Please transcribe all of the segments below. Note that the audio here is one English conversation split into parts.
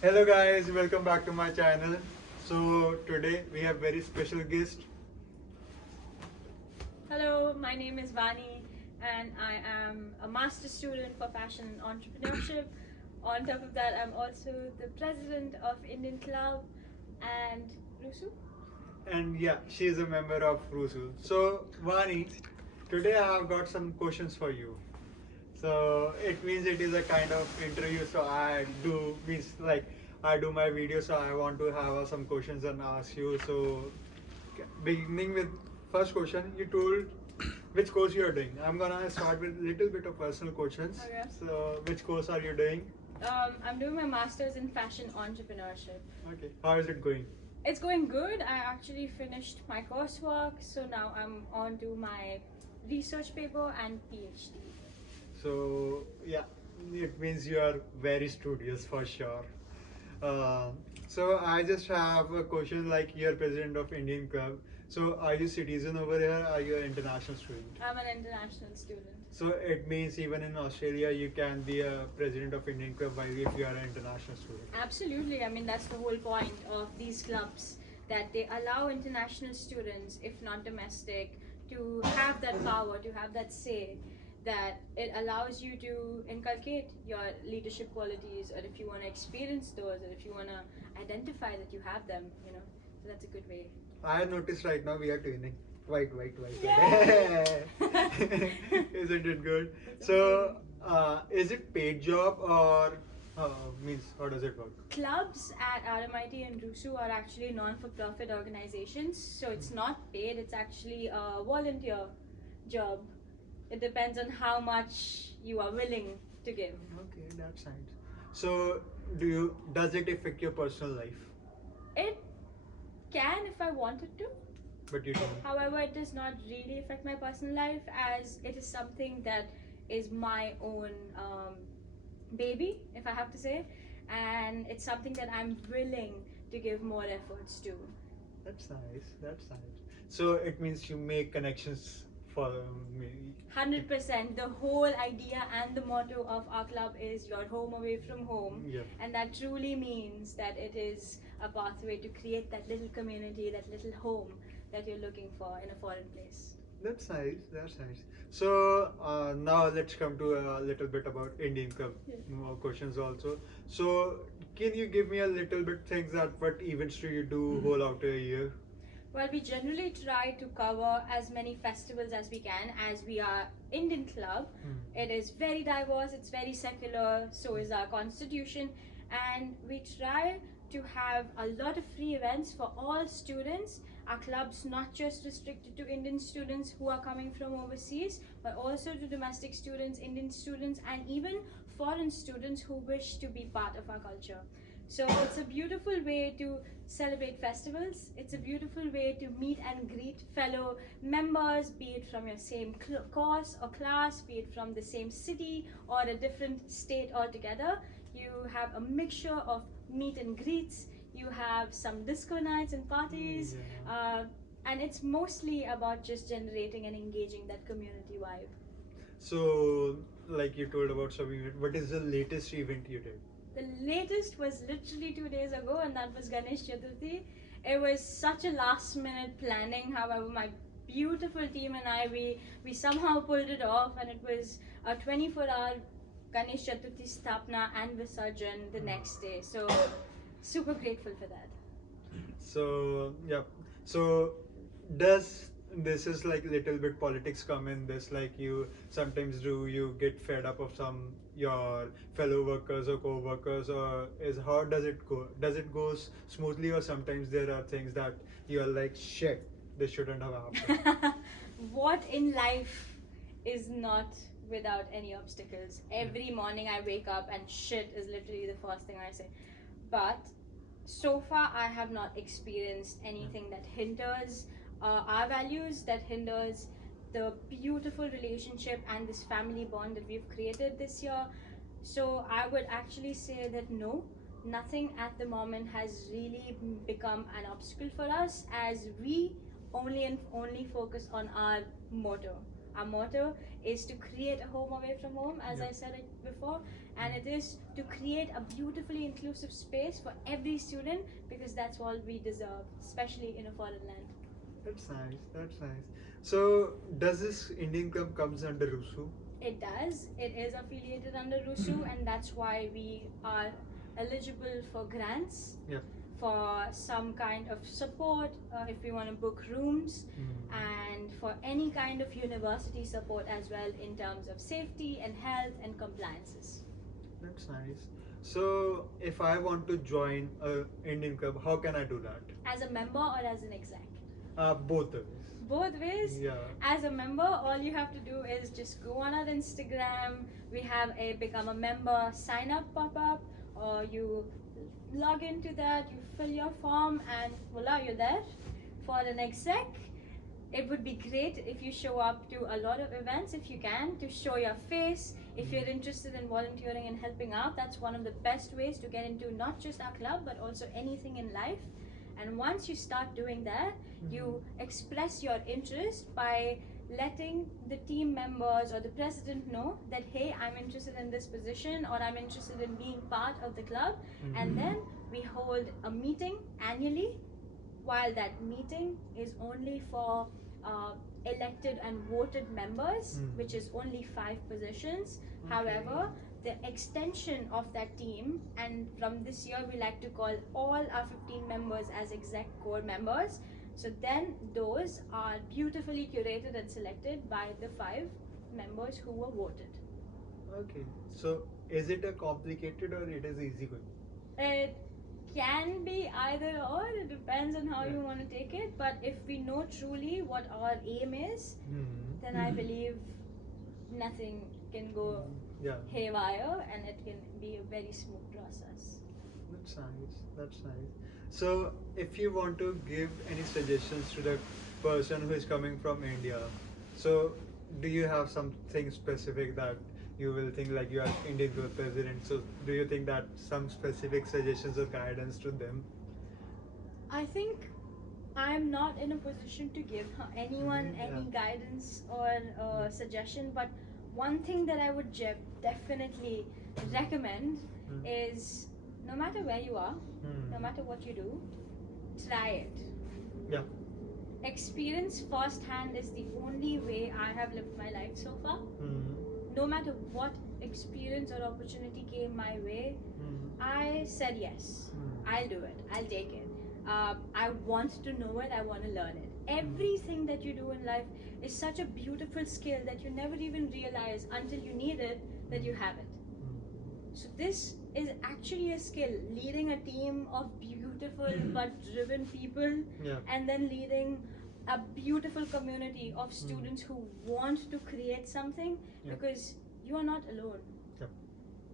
Hello guys, welcome back to my channel. So today we have very special guest. Hello, my name is Vani and I am a master student for fashion and entrepreneurship. On top of that, I'm also the president of Indian Club and Rusu. And yeah, she is a member of Rusul. So Vani, today I have got some questions for you. So it means it is a kind of interview. So I do my video. So I want to have some questions and ask you. So beginning with first question, you told which course you are doing. I'm gonna start with little bit of personal questions. Okay. So which course are you doing? I'm doing my master's in fashion entrepreneurship. Okay. How is it going? It's going good. I actually finished my coursework, so now I'm on to my research paper and PhD. So yeah, it means you are very studious for sure. Uh, so I just have a question like you're president of Indian Club. So are you citizen over here? Are you an international student? I'm an international student. So it means even in Australia you can be a president of Indian Club while if you are an international student. Absolutely. I mean, that's the whole point of these clubs, that they allow international students, if not domestic, to have that power, to have that say, that it allows you to inculcate your leadership qualities, or if you want to experience those, or if you want to identify that you have them, you know. So that's a good way. I noticed right now we are twinning. White, white, white. Yay! Isn't it good? It's So, is it paid job or means how does it work? Clubs at RMIT and RUSU are actually non-for-profit organizations, so it's not paid, it's actually a volunteer job. It depends on how much you are willing to give. Okay, that's nice. So, does it affect your personal life? It can if I wanted to. But you don't. However, it does not really affect my personal life, as it is something that is my own baby, if I have to say, and it's something that I'm willing to give more efforts to. That's nice. That's nice. So it means you make connections for me. 100%. The whole idea and the motto of our club is your home away from home. Yeah. And that truly means that it is a pathway to create that little community, that little home that you're looking for in a foreign place. That's nice. That's nice. So now let's come to a little bit about Indian Club. Yeah. More questions also. So can you give me a little bit things that what events do you do whole out a year? Well, we generally try to cover as many festivals as we can, as we are Indian Club. It is very diverse, it's very secular, so is our constitution, and we try to have a lot of free events for all students. Our club's not just restricted to Indian students who are coming from overseas, but also to domestic students, Indian students, and even foreign students who wish to be part of our culture. So it's a beautiful way to celebrate festivals. It's a beautiful way to meet and greet fellow members, be it from your same course or class, be it from the same city or a different state altogether. You have a mixture of meet and greets. You have some disco nights and parties. Yeah. And it's mostly about just generating and engaging that community vibe. So like you told about some event, what is the latest event you did? The latest was literally 2 days ago, and that was Ganesh Chaturthi. It was such a last minute planning. However, my beautiful team and I, we somehow pulled it off, and it was a 24-hour Ganesh Chaturthi Sthapna and Visarjan the next day. So, super grateful for that. So yeah. So does this is like little bit politics come in this, like you sometimes do you get fed up of some your fellow workers or co-workers, or is how does it go? Does it go smoothly, or sometimes there are things that you are like shit, this shouldn't have happened? What in life is not without any obstacles? Every morning I wake up and shit is literally the first thing I say. But so far I have not experienced anything that hinders our values, that hinders the beautiful relationship and this family bond that we've created this year. So I would actually say that no, nothing at the moment has really become an obstacle for us, as we only and only focus on our motto. our motto is to create a home away from home, as Yeah. I said it before, and it is to create a beautifully inclusive space for every student, because that's all we deserve, especially in a foreign land. That's nice. That's nice. So, does this Indian club comes under RUSU? It does. It is affiliated under RUSU, and that's why we are eligible for grants, Yeah. for some kind of support if we want to book rooms, and for any kind of university support as well in terms of safety and health and compliances. That's nice. So, if I want to join a Indian club, how can I do that? As a member or as an exec? Both of us. Both ways. Yeah. As a member, all you have to do is just go on our Instagram. We have a become a member sign up pop up, or you log into that, you fill your form, and voila, you're there. For an exec, it would be great if you show up to a lot of events if you can, to show your face. If you're interested in volunteering and helping out, that's one of the best ways to get into not just our club but also anything in life. And once you start doing that, you express your interest by letting the team members or the president know that, hey, I'm interested in this position, or I'm interested in being part of the club. And then we hold a meeting annually, while that meeting is only for elected and voted members, which is only 5 positions. However, the extension of that team, and from this year we like to call all our 15 members as exec core members. So then those are beautifully curated and selected by the 5 members who were voted. Okay. So, is it a complicated or it is easy going? It can be either or, it depends on how you want to take it, but if we know truly what our aim is, then I believe nothing can go haywire, and it can be a very smooth process. That's nice. That's nice. So, if you want to give any suggestions to the person who is coming from India, so do you have something specific that you will think, like you are Indian Club president? So, do you think that some specific suggestions or guidance to them? I think I'm not in a position to give anyone any guidance or suggestion, but one thing that I would definitely recommend is, no matter where you are, no matter what you do, try it. Yeah. Experience firsthand is the only way I have lived my life so far. No matter what experience or opportunity came my way, I said yes. I'll do it. I'll take it. I want to know it. I want to learn it. Everything that you do in life is such a beautiful skill that you never even realize until you need it that you have it. So this is actually a skill, leading a team of beautiful but driven people, and then leading a beautiful community of students who want to create something, because you are not alone.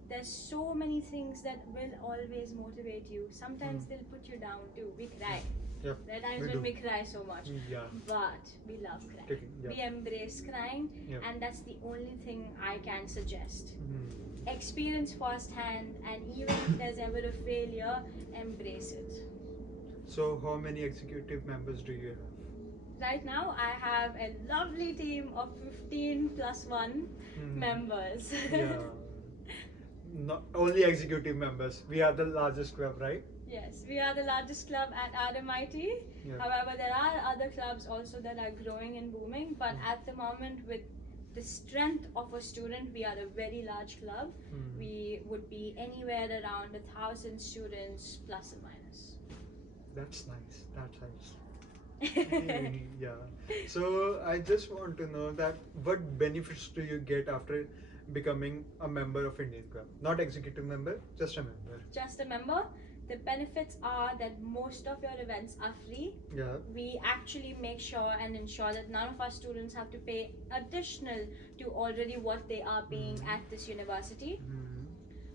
There's so many things that will always motivate you. Sometimes they'll put you down too. We cry. There are times when we cry so much, but we love crying. We embrace crying, and that's the only thing I can suggest. Experience firsthand, and even if there's ever a failure, embrace it. So, how many executive members do you have? Right now, I have a lovely team of 15 plus 1 members. Not only executive members. We are the largest club, right? Yes, we are the largest club at RMIT. However, there are other clubs also that are growing and booming, but at the moment, with the strength of a student, we are a very large club. We would be anywhere around 1,000 students plus or minus. That's nice. That's nice. So I just want to know that what benefits do you get after becoming a member of Indian Club? Not executive member, just a member. Just a member. The benefits are that most of your events are free. We actually make sure and ensure that none of our students have to pay additional to already what they are paying at this university.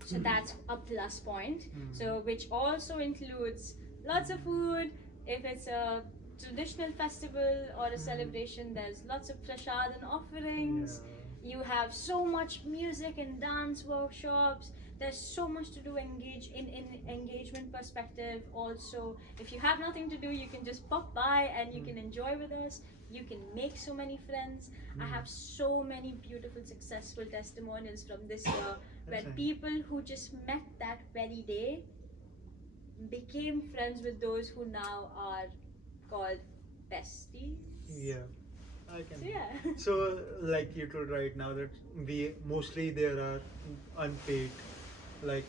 So that's a plus point. So which also includes lots of food. If it's a traditional festival or a celebration, there's lots of prasad and offerings. You have so much music and dance workshops. There's so much to do in engagement perspective. Also, if you have nothing to do, you can just pop by and you can enjoy with us. You can make so many friends. I have so many beautiful, successful testimonials from this year where That's nice. people who just met that very day became friends with those who now are called besties. Yeah, I can. So yeah. So, like you told right now that we mostly there are unpaid, like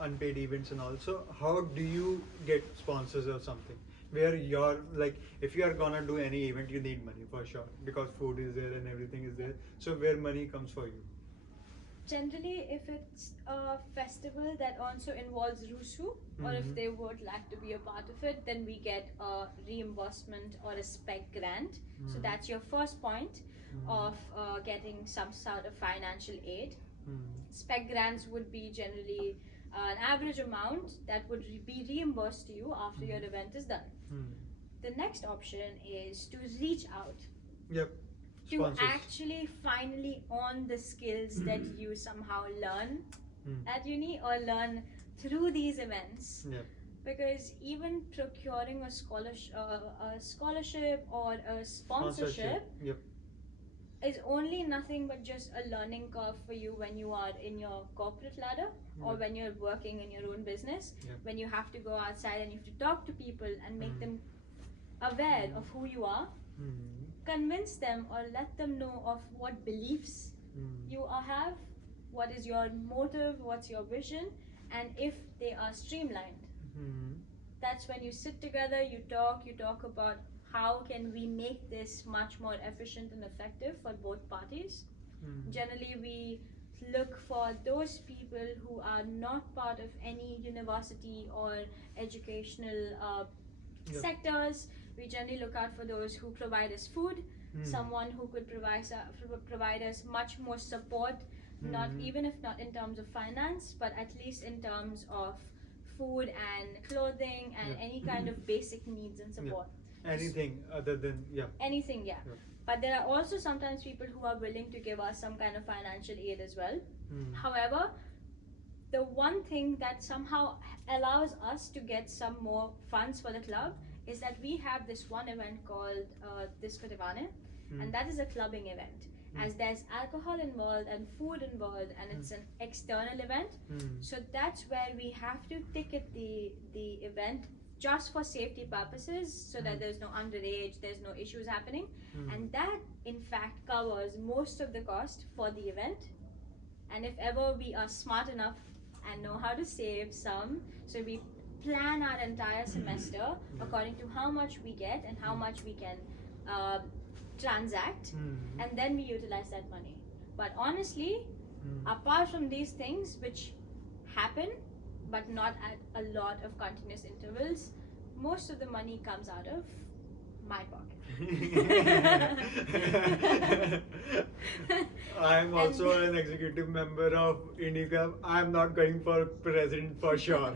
unpaid events and all. So, how do you get sponsors or something? Where you're like, if you are gonna do any event, you need money for sure because food is there and everything is there. So, where money comes for you? Generally, if it's a festival that also involves Rusu, or if Mhm. they would like to be a part of it, then we get a reimbursement or a spec grant. So Mhm. that's your first point Mhm. of getting some sort of financial aid. Mhm. Spec grants would be generally an average amount that would be reimbursed to you after your event is done. Mhm. The next option is to reach out Yep. to Sponsors. actually finally own the skills that you somehow learn Hmm. at uni or learn through these events. Yep. Because even procuring a scholarship or a sponsorship Yep. is only nothing but just a learning curve for you when you are in your corporate ladder or Yep. when you're working in your own business, Yep. when you have to go outside and you have to talk to people and make Mm. them aware of who you are, Hmm. convince them or let them know of what beliefs Hmm. you have, what is your motive, what's your vision, and if they are streamlined. Hmm. That's when you sit together, you talk about how can we make this much more efficient and effective for both parties. Hmm. Generally, we look for those people who are not part of any university or educational Yep. sectors. We generally look out for those who provide us food, Hmm. someone who could provide us much more support, not Hmm. even if not in terms of finance, but at least in terms of food and clothing and Yep. any kind of basic needs and support. Anything other than Anything, yeah. Yep. But there are also sometimes people who are willing to give us some kind of financial aid as well. Hmm. However, the one thing that somehow allows us to get some more funds for the club is that we have this one event called Disco Divane, and that is a clubbing event. As there's alcohol involved and food involved, and it's an external event, so that's where we have to ticket the event just for safety purposes, so that there's no underage, there's no issues happening, and that in fact covers most of the cost for the event. And if ever we are smart enough and know how to save some, so we plan our entire semester according to how much we get and how much we can uh, transact, and then we utilize that money. But honestly, apart from these things which happen but not at a lot of continuous intervals, most of the money comes out of my pocket. I'm also an executive member of Indie Club. I'm not going for president for sure.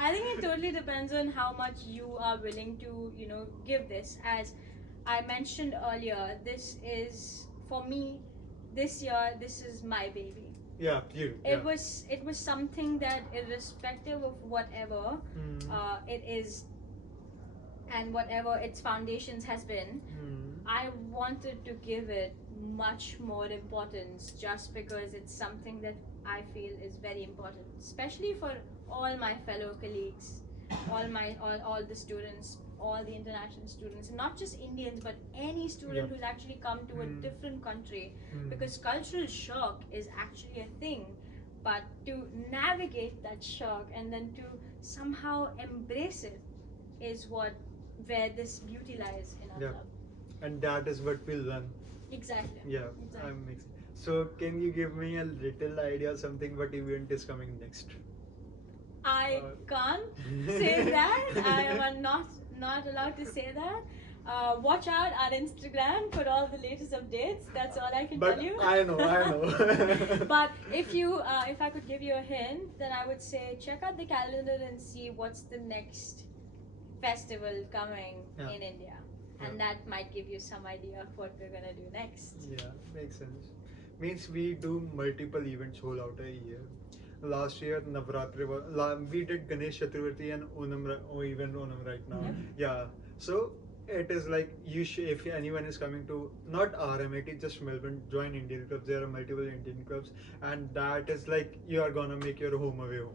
I think it totally depends on how much you are willing to, give this. As I mentioned earlier, this is for me. This year, this is my baby. Yeah, you. It was something that, irrespective of whatever it is and whatever its foundations has been, I wanted to give it much more importance just because it's something that I feel is very important, especially for all my fellow colleagues, all the students, all the international students, and not just Indians, but any student Yep. who's actually come to a different country, Mm. because cultural shock is actually a thing. But to navigate that shock and then to somehow embrace it is where this beauty lies in our Yeah. club. And that is what we learn. Exactly. Yeah, Exactly. I'm mixing. So, can you give me a little idea something what event is coming next? I can't say that. I am not allowed to say that. Watch out our Instagram for all the latest updates. That's all I can But tell you. I know. But if I could give you a hint, then I would say check out the calendar and see what's the next festival coming Yeah. in India, and that might give you some idea of what we're gonna do next. Yeah, makes sense. Means we do multiple events whole out a year. Last year Navratri we did Ganesh Chaturthi and Onam even Onam right now. Yep. Yeah. So it is like if anyone is coming to not RMIT, just Melbourne, join Indian clubs. There are multiple Indian clubs, and that is like you are gonna make your home away home.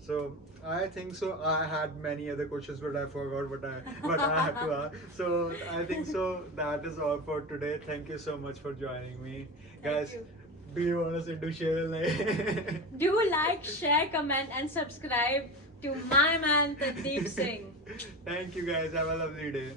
So I think so. I had many other questions, but I forgot what I had to ask. So I think so. That is all for today. Thank you so much for joining me, Thank guys. you. Do you want us to do share like? Do like, share, comment, and subscribe to my man Tandeep Singh. Thank you guys. Have a lovely day.